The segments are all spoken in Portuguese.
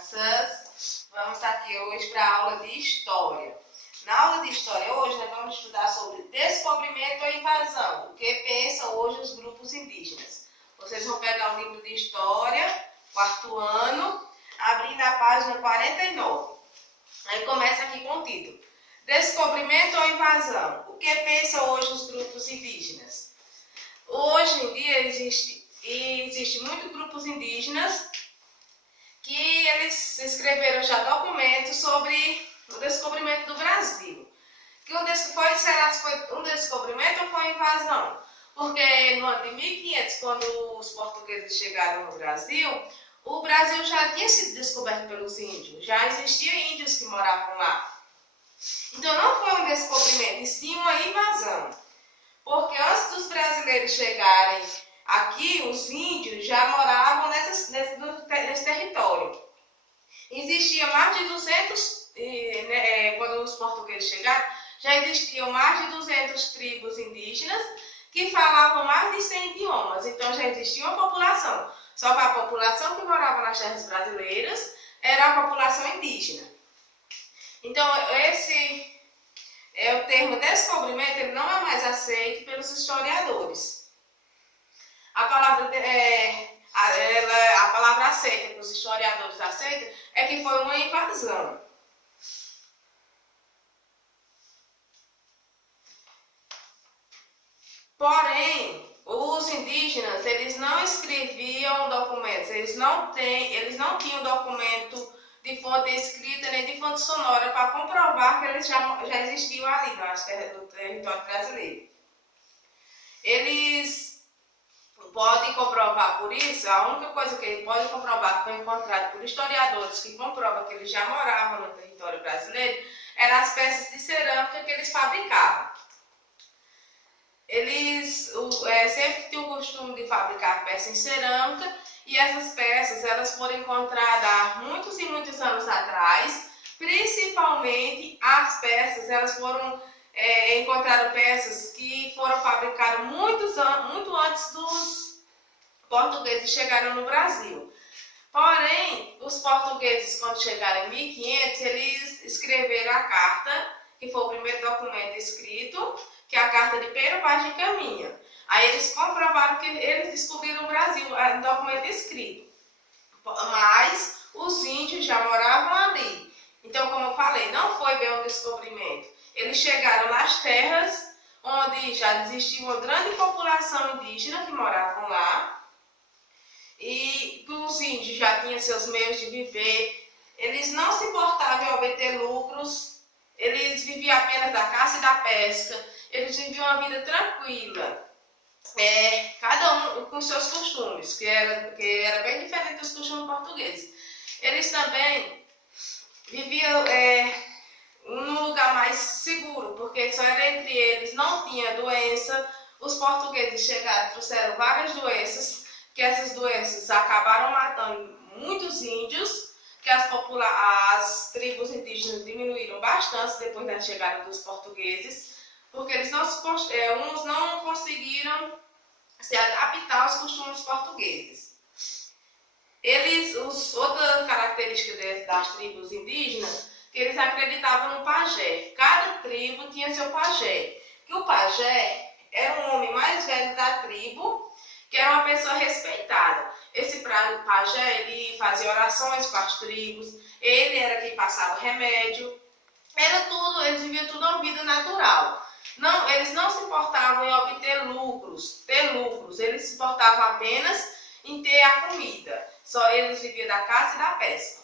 crianças! Vamos estar aqui hoje para a aula de História. Na aula de História hoje nós vamos estudar sobre descobrimento ou invasão, o que pensam hoje os grupos indígenas. Vocês vão pegar o livro de História, quarto ano, abrindo a página 49. Aí começa aqui com o título: Descobrimento ou invasão, o que pensam hoje os grupos indígenas. Hoje em dia existe muitos grupos indígenas que eles escreveram já documentos sobre o descobrimento do Brasil. Será que foi um descobrimento ou foi uma invasão? Porque no ano de 1500, quando os portugueses chegaram no Brasil, o Brasil já tinha sido descoberto pelos índios, já existiam índios que moravam lá. Então não foi um descobrimento, e sim uma invasão. Porque antes dos brasileiros chegarem aqui, os índios já moravam nesse território. Existia mais de 200, quando os portugueses chegaram, já existiam mais de 200 tribos indígenas que falavam mais de 100 idiomas. Então já existia uma população. Só que a população que morava nas terras brasileiras era a população indígena. Então o termo descobrimento, ele não é mais aceito pelos historiadores. A palavra aceita, que os historiadores aceitam, é que foi uma invasão. Porém, os indígenas, eles não escreviam documentos, eles não tinham documento de fonte escrita nem de fonte sonora para comprovar que eles já existiam ali nas terras do território brasileiro. Eles podem comprovar por isso, a única coisa que eles podem comprovar que foi encontrado por historiadores que comprovam que eles já moravam no território brasileiro, eram as peças de cerâmica que eles fabricavam. Eles sempre tinham o costume de fabricar peças em cerâmica, e essas peças elas foram encontradas há muitos e muitos anos atrás. Principalmente as peças, elas foram encontraram peças que foram fabricadas muito antes dos portugueses chegaram no Brasil. Porém, os portugueses, quando chegaram em 1500, eles escreveram a carta, que foi o primeiro documento escrito, que é a carta de Pero Vaz de Caminha. Aí eles comprovaram que eles descobriram o Brasil, um documento escrito. Mas os índios já moravam ali. Então, como eu falei, não foi bem um descobrimento. Eles chegaram nas terras onde já existia uma grande população indígena que moravam lá. E os índios já tinham seus meios de viver. Eles não se importavam em obter lucros. Eles viviam apenas da caça e da pesca. Eles viviam uma vida tranquila. Cada um com seus costumes, que era bem diferente dos costumes portugueses. Eles também viviam num lugar mais seguro, porque só era entre eles, não tinha doença. Os portugueses chegaram, trouxeram várias doenças, que essas doenças acabaram matando muitos índios, que as tribos indígenas diminuíram bastante depois da chegada dos portugueses, porque eles uns não conseguiram se adaptar aos costumes portugueses. Outra característica das tribos indígenas, que eles acreditavam no pajé. Cada tribo tinha seu pajé. Que o pajé era um homem mais velho da tribo, que era uma pessoa respeitada. Esse pajé, ele fazia orações com as tribos, ele era quem passava remédio, eles viviam tudo uma vida natural. Eles não se importavam em obter lucros, eles se importavam apenas em ter a comida. Só eles viviam da caça e da pesca.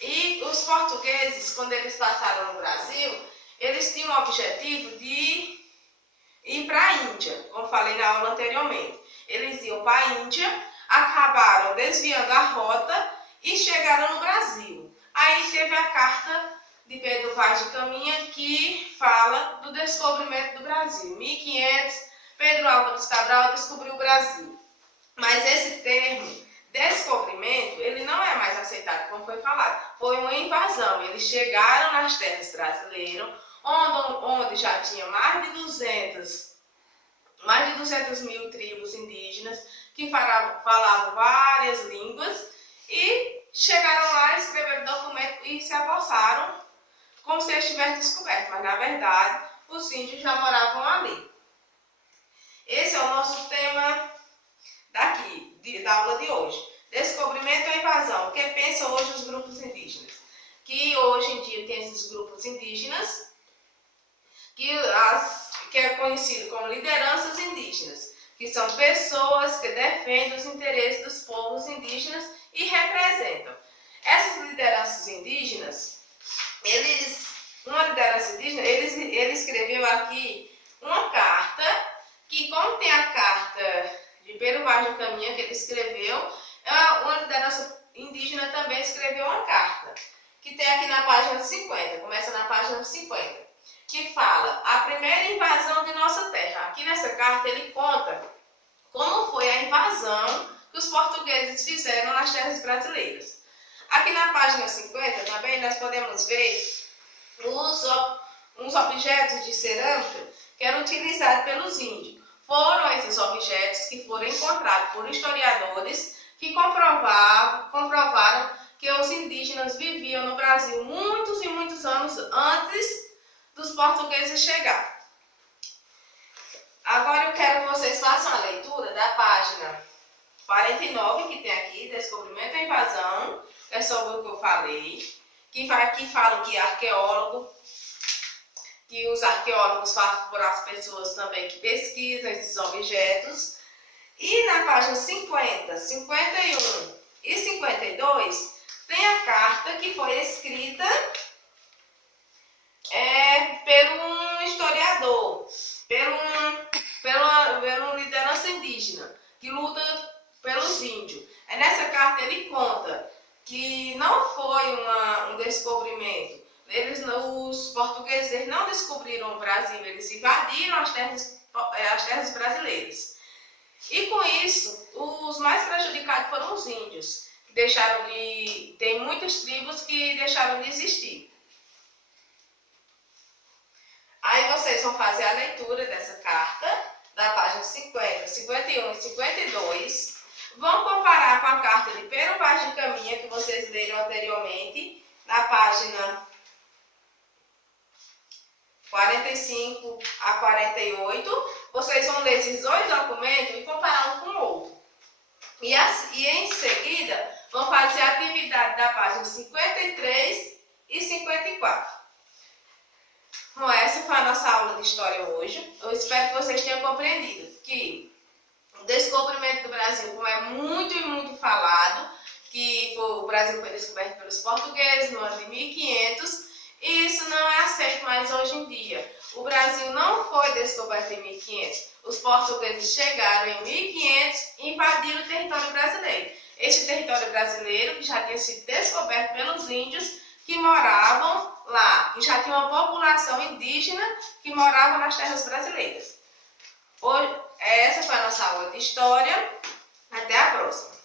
E os portugueses, quando eles passaram no Brasil, eles tinham o objetivo de ir para a Índia, como falei na aula anteriormente. Eles iam para a Índia, acabaram desviando a rota e chegaram no Brasil. Aí teve a carta de Pedro Vaz de Caminha, que fala do descobrimento do Brasil. Em 1500, Pedro Álvares Cabral descobriu o Brasil. Mas esse termo, descobrimento, ele não é mais aceitado, como foi falado. Foi uma invasão. Eles chegaram nas terras brasileiras, onde já tinha mais de 200 mil tribos indígenas, que falavam várias línguas, chegaram lá, escreveram o documento e se apossaram como se eles tivessem descoberto, mas na verdade os índios já moravam ali. Esse é o nosso tema da aula de hoje. Descobrimento ou invasão. O que pensam hoje os grupos indígenas? Que hoje em dia tem esses grupos indígenas, que é conhecido como lideranças indígenas, que são pessoas que defendem os interesses dos povos indígenas e representam. Essas lideranças indígenas, ele escreveu aqui uma carta, que como tem a carta de Pero Vaz de Caminha que ele escreveu, uma liderança indígena também escreveu uma carta, que tem aqui na página 50, começa na página 50, que fala a primeira invasão de nossa terra. Aqui nessa carta ele conta como foi a invasão que os portugueses fizeram nas terras brasileiras. Aqui na página 50 também nós podemos ver uns objetos de cerâmica que eram utilizados pelos índios. Foram esses objetos que foram encontrados por historiadores que comprovaram que os indígenas viviam no Brasil muitos e muitos anos antes dos portugueses chegarem. Agora eu quero que vocês façam a leitura da página 49, que tem aqui, Descobrimento e Invasão, é sobre o que eu falei, que aqui fala que os arqueólogos foram as pessoas também que pesquisam esses objetos. E na página 50, 51 e 52, tem a carta que foi escrita por um historiador, pela liderança indígena, que luta pelos índios. Nessa carta ele conta que não foi um descobrimento. Os portugueses não descobriram o Brasil, eles invadiram as terras brasileiras. E com isso, os mais prejudicados foram os índios, que tem muitas tribos que deixaram de existir. Aí vocês vão fazer a leitura dessa carta, da página 50, 51 e 52. Vão comparar com a carta de Pero Vaz de Caminha, que vocês leram anteriormente, na página 45 a 48. Vocês vão ler esses dois documentos e comparar um com o outro. E em seguida, vão fazer a atividade da página 53 e 54. Bom, essa foi a nossa aula de história hoje. Eu espero que vocês tenham compreendido que o descobrimento do Brasil, como é muito e muito falado, que o Brasil foi descoberto pelos portugueses no ano de 1500, e isso não é aceito mais hoje em dia. O Brasil não foi descoberto em 1500. Os portugueses chegaram em 1500 e invadiram o território brasileiro. Este território brasileiro que já tinha sido descoberto pelos índios que moravam lá, que já tinha uma população indígena que morava nas terras brasileiras. Essa foi a nossa aula de história. Até a próxima.